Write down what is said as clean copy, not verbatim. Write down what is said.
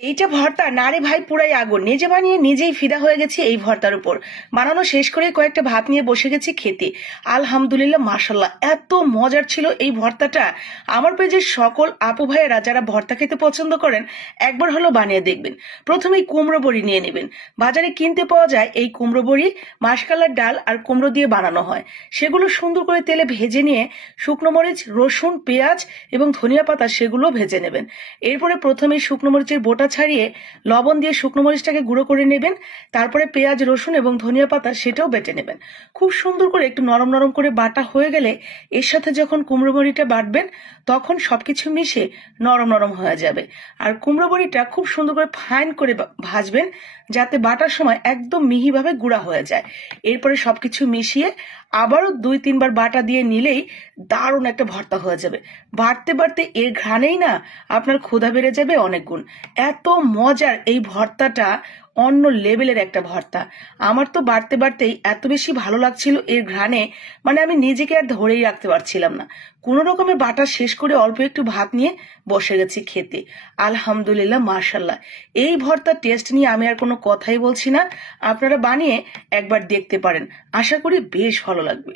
এইটা ভর্তা না রে ভাই, পুরাই আগুন। নিজে বানিয়ে নিজেই ফিদা হয়ে গেছি এই ভর্তার উপর। বানানো শেষ করে কয়েকটা ভাত নিয়ে বসে গেছি খেতে। আলহামদুলিল্লাহ, মাশাল্লাহ, এত মজার ছিল এই ভর্তাটা। আমার পেজের সকল আপু ভাইয়েরা যারা ভর্তা খেতে পছন্দ করেন, একবার হলো বানিয়ে দেখবেন। প্রথমেই কুমড়ো বড়ি নিয়ে নেবেন। বাজারে কিনতে পাওয়া যায় এই কুমড়ো বড়ি, মাসকলার ডাল আর কুমড়ো দিয়ে বানানো হয়। সেগুলো সুন্দর করে তেলে ভেজে নিয়ে শুকনো মরিচ, রসুন, পেঁয়াজ এবং ধনিয়া পাতা সেগুলো ভেজে নেবেন। এরপরে প্রথমেই শুকনো মরিচের বোটা ছাড়িয়ে লবণ দিয়ে শুকনো মরিচটাকে গুঁড়ো করে নেবেন। তারপরে পেঁয়াজ, রসুন এবং ধনিয়া পাতা সেটাও বেটে নেবেন। খুব সুন্দর করে একটু নরম নরম করে বাটা হয়ে গেলে এর সাথে যখন কুমড়ো বড়িটা বাটবেন, তখন সবকিছু মিশে নরম নরম হয়ে যাবে। আর কুমড়ো বড়িটা খুব সুন্দর করে ফাইন করে ভাজবেন, যাতে বাটার সময় একদম মিহিভাবে গুঁড়া হয়ে যায়। এরপরে সবকিছু মিশিয়ে আবারও 2-3 বার বাটা দিয়ে নিলেই দারুণ একটা ভর্তা হয়ে যাবে। বাড়তে বাড়তে এর ঘ্রাণেই না আপনার ক্ষুধা বেড়ে যাবে অনেক গুণ। এত মজার এই ভর্তাটা, অন্য লেভেলের একটা ভর্তা। আমার তো বাড়তে বাড়তেই এত বেশি ভালো লাগছিল এর ঘ্রাণে, মানে আমি নিজেকে আর ধরেই রাখতে পারছিলাম না। কোনো রকমে বাটা শেষ করে অল্প একটু ভাত নিয়ে বসে গেছি খেতে। আলহামদুলিল্লাহ, মাশাল্লাহ, এই ভর্তার টেস্ট নিয়ে আমি আর কোনো কথাই বলছি না। আপনারা বানিয়ে একবার দেখতে পারেন, আশা করি বেশ ভালো লাগবে।